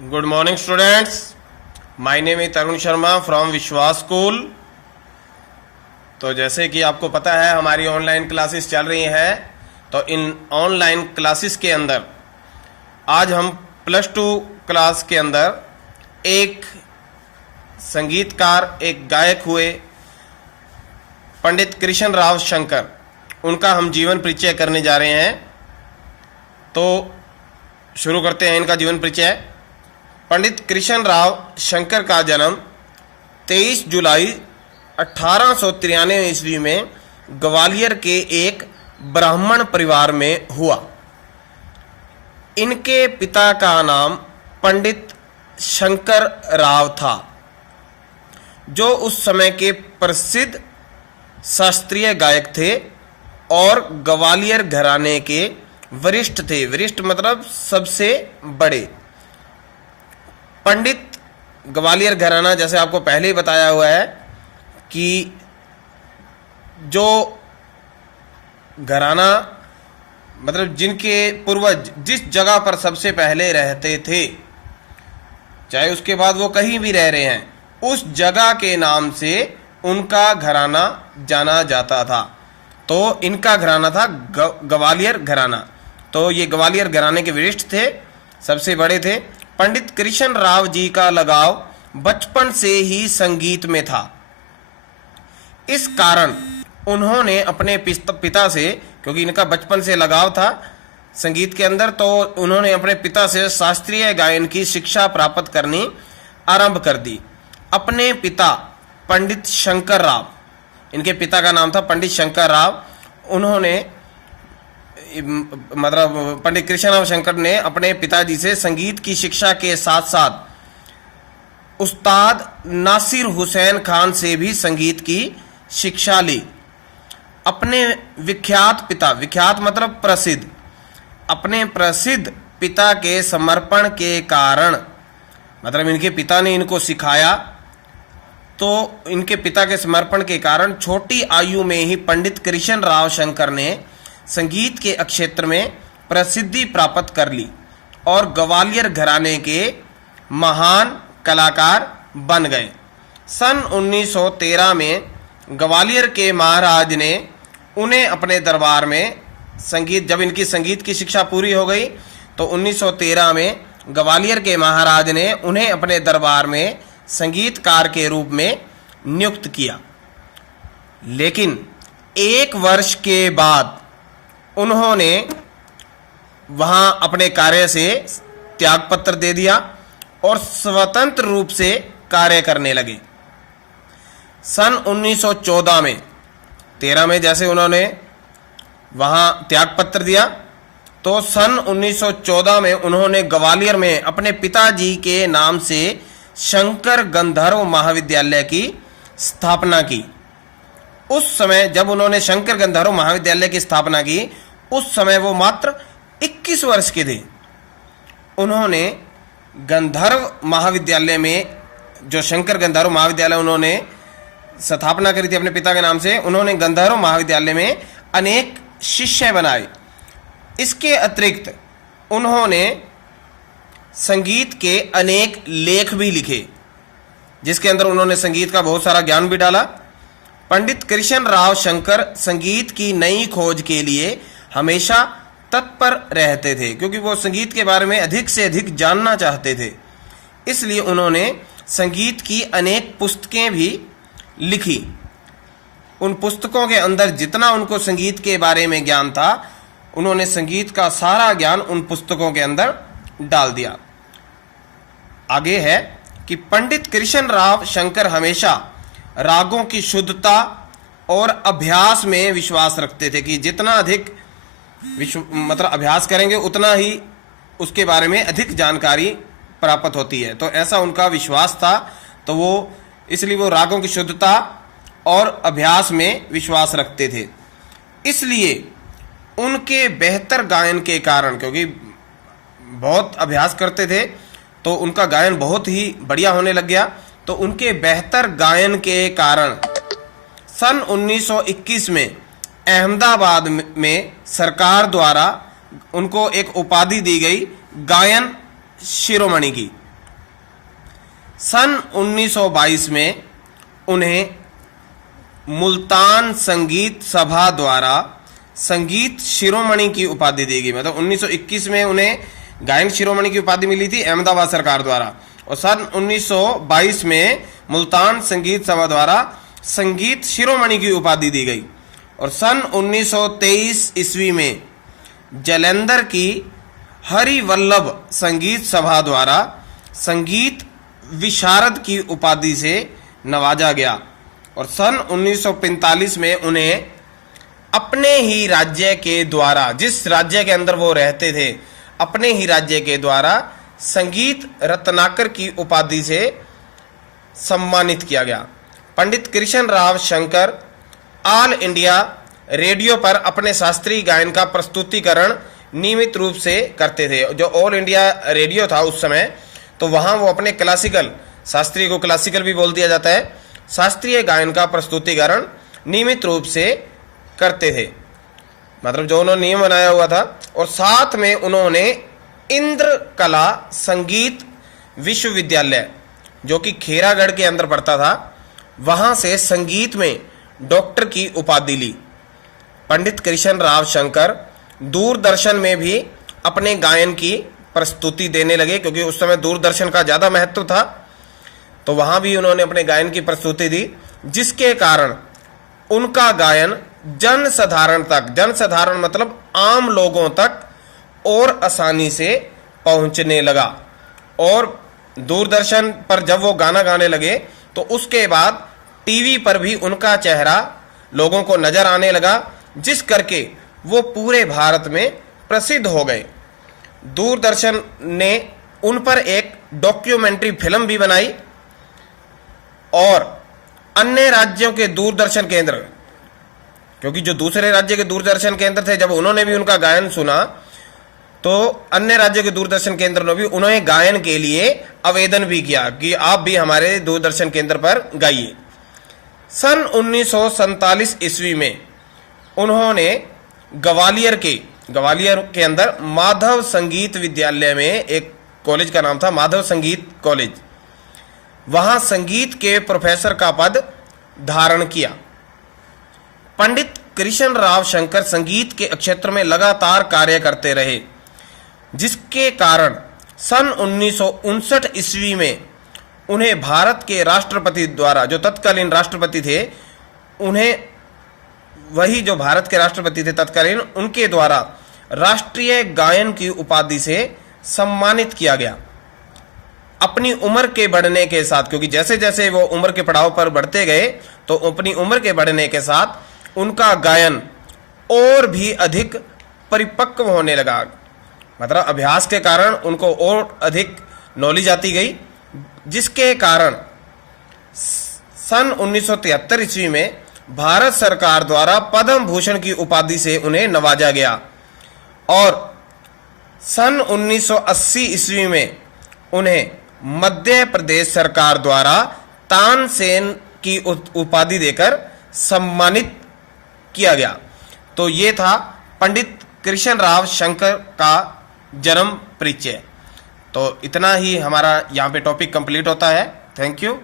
Good morning students, my name is Tarun Sharma from विश्वास school. तो जैसे कि आपको पता है हमारी ऑनलाइन क्लासेस चल रही हैं। तो इन ऑनलाइन क्लासेस के अंदर आज हम +2 क्लास के अंदर एक संगीतकार, एक गायक हुए पंडित कृष्ण राव शंकर, उनका हम जीवन परिचय करने जा रहे हैं। तो शुरू करते हैं इनका जीवन परिचय। पंडित कृष्ण राव शंकर का जन्म 23 जुलाई 1893 ईस्वी में ग्वालियर के एक ब्राह्मण परिवार में हुआ। इनके पिता का नाम पंडित शंकर राव था, जो उस समय के प्रसिद्ध शास्त्रीय गायक थे और ग्वालियर घराने के वरिष्ठ थे। वरिष्ठ मतलब सबसे बड़े। पंडित ग्वालियर घराना, जैसे आपको पहले ही बताया हुआ है कि जो घराना मतलब जिनके पूर्वज जिस जगह पर सबसे पहले रहते थे, चाहे उसके बाद वो कहीं भी रह रहे हैं, उस जगह के नाम से उनका घराना जाना जाता था। तो इनका घराना था ग्वालियर घराना। तो ये ग्वालियर घराने के वरिष्ठ थे, सबसे बड़े थे। पंडित कृष्ण राव जी का लगाव बचपन से ही संगीत में था। इस कारण उन्होंने अपने पिता से, क्योंकि इनका बचपन से लगाव था संगीत के अंदर, तो उन्होंने अपने पिता से शास्त्रीय गायन की शिक्षा प्राप्त करनी आरंभ कर दी। अपने पिता पंडित शंकर राव, इनके पिता का नाम था पंडित शंकर राव, उन्होंने मतलब पंडित कृष्ण राव शंकर ने अपने पिताजी से संगीत की शिक्षा के साथ साथ उस्ताद नासिर हुसैन खान से भी संगीत की शिक्षा ली। अपने विख्यात मतलब प्रसिद्ध, अपने प्रसिद्ध पिता के समर्पण के कारण, मतलब इनके पिता ने इनको सिखाया, तो इनके पिता के समर्पण के कारण छोटी आयु में ही पंडित कृष्ण राव शंकर ने संगीत के क्षेत्र में प्रसिद्धि प्राप्त कर ली और ग्वालियर घराने के महान कलाकार बन गए। सन 1913 में ग्वालियर के महाराज ने उन्हें अपने दरबार में जब इनकी संगीत की शिक्षा पूरी हो गई, तो 1913 में ग्वालियर के महाराज ने उन्हें अपने दरबार में संगीतकार के रूप में नियुक्त किया। लेकिन 1 वर्ष के बाद उन्होंने वहां अपने कार्य से त्यागपत्र दे दिया और स्वतंत्र रूप से कार्य करने लगे। सन 1914 में 13 में जैसे उन्होंने वहां त्यागपत्र दिया, तो सन 1914 में उन्होंने ग्वालियर में अपने पिताजी के नाम से शंकर गंधर्व महाविद्यालय की स्थापना की। उस समय जब उन्होंने शंकर गंधर्व महाविद्यालय की स्थापना की, उस समय वो मात्र 21 वर्ष के थे। उन्होंने गंधर्व महाविद्यालय में, जो शंकर गंधर्व महाविद्यालय उन्होंने स्थापना करी थी अपने पिता के नाम से, उन्होंने गंधर्व महाविद्यालय में अनेक शिष्य बनाए। इसके अतिरिक्त उन्होंने संगीत के अनेक लेख भी लिखे, जिसके अंदर उन्होंने संगीत का बहुत सारा ज्ञान भी डाला। पंडित कृष्ण राव शंकर संगीत की नई खोज के लिए हमेशा तत्पर रहते थे, क्योंकि वो संगीत के बारे में अधिक से अधिक जानना चाहते थे। इसलिए उन्होंने संगीत की अनेक पुस्तकें भी लिखी। उन पुस्तकों के अंदर जितना उनको संगीत के बारे में ज्ञान था, उन्होंने संगीत का सारा ज्ञान उन पुस्तकों के अंदर डाल दिया। आगे है कि पंडित कृष्ण राव शंकर हमेशा रागों की शुद्धता और अभ्यास में विश्वास रखते थे कि जितना अधिक मतलब अभ्यास करेंगे उतना ही उसके बारे में अधिक जानकारी प्राप्त होती है। तो ऐसा उनका विश्वास था। तो इसलिए वो रागों की शुद्धता और अभ्यास में विश्वास रखते थे। इसलिए उनके बेहतर गायन के कारण, क्योंकि बहुत अभ्यास करते थे, तो उनका गायन बहुत ही बढ़िया होने लग गया। तो उनके बेहतर गायन के कारण सन 1921 में अहमदाबाद में सरकार द्वारा उनको एक उपाधि दी गई गायन शिरोमणि की। सन 1922 में उन्हें मुल्तान संगीत सभा द्वारा संगीत शिरोमणि की उपाधि दी गई। मतलब 1921 में उन्हें गायन शिरोमणि की उपाधि मिली थी अहमदाबाद सरकार द्वारा, और सन 1922 में मुल्तान संगीत सभा द्वारा संगीत शिरोमणि की उपाधि दी गई। और सन 1923 ईस्वी में जालंधर की हरिवल्लभ संगीत सभा द्वारा संगीत विशारद की उपाधि से नवाजा गया। और सन 1945 में उन्हें अपने ही राज्य के द्वारा, जिस राज्य के अंदर वो रहते थे, अपने ही राज्य के द्वारा संगीत रत्नाकर की उपाधि से सम्मानित किया गया। Pandit Krishna Rao Shankar All India Radio पर अपने शास्त्रीय गायन का प्रस्तुतिकरण नियमित रूप से करते थे। जो ऑल इंडिया रेडियो था उस समय, तो वहाँ वो अपने क्लासिकल, शास्त्रीय को क्लासिकल भी बोल दिया जाता है, शास्त्रीय गायन का प्रस्तुतिकरण नियमित रूप से करते थे। मतलब जो उन्होंने नियम बनाया हुआ था। और साथ में उन्होंने इंद्र कला संगीत विश्वविद्यालय, जो कि खेरागढ़ के अंदर पड़ता था, वहाँ से संगीत में डॉक्टर की उपाधि ली। पंडित कृष्ण राव शंकर दूरदर्शन में भी अपने गायन की प्रस्तुति देने लगे, क्योंकि उस समय दूरदर्शन का ज़्यादा महत्व था, तो वहाँ भी उन्होंने अपने गायन की प्रस्तुति दी, जिसके कारण उनका गायन जनसाधारण तक, जनसाधारण मतलब आम लोगों तक और आसानी से पहुँचने लगा। और दूरदर्शन पर जब वो गाना गाने लगे तो उसके बाद टीवी पर भी उनका चेहरा लोगों को नजर आने लगा, जिस करके वो पूरे भारत में प्रसिद्ध हो गए। दूरदर्शन ने उन पर एक डॉक्यूमेंट्री फिल्म भी बनाई, और अन्य राज्यों के दूरदर्शन केंद्र, क्योंकि जो दूसरे राज्य के दूरदर्शन केंद्र थे, जब उन्होंने भी उनका गायन सुना, तो अन्य राज्यों के दूरदर्शन केंद्र ने भी उन्हें गायन के लिए आवेदन भी किया कि आप भी हमारे दूरदर्शन केंद्र पर गाइए। सन 1947 ईस्वी में उन्होंने ग्वालियर के अंदर माधव संगीत विद्यालय में, एक कॉलेज का नाम था माधव संगीत कॉलेज, वहां संगीत के प्रोफेसर का पद धारण किया। पंडित कृष्ण राव शंकर संगीत के क्षेत्र में लगातार कार्य करते रहे, जिसके कारण सन 1959 ईस्वी में उन्हें भारत के राष्ट्रपति द्वारा, जो तत्कालीन राष्ट्रपति थे, उन्हें वही जो भारत के राष्ट्रपति थे तत्कालीन, उनके द्वारा राष्ट्रीय गायन की उपाधि से सम्मानित किया गया। अपनी उम्र के बढ़ने के साथ, क्योंकि जैसे जैसे वो उम्र के पड़ाव पर बढ़ते गए, तो अपनी उम्र के बढ़ने के साथ उनका गायन और भी अधिक परिपक्व होने लगा। मतलब अभ्यास के कारण उनको और अधिक नॉलेज आती गई, जिसके कारण सन 1973 ईस्वी में भारत सरकार द्वारा पद्म भूषण की उपाधि से उन्हें नवाजा गया। और सन 1980 ईस्वी में उन्हें मध्य प्रदेश सरकार द्वारा तानसेन की उपाधि देकर सम्मानित किया गया। तो ये था पंडित कृष्ण राव शंकर का जन्म परिचय। तो इतना ही हमारा यहाँ पे टॉपिक कंप्लीट होता है। Thank you.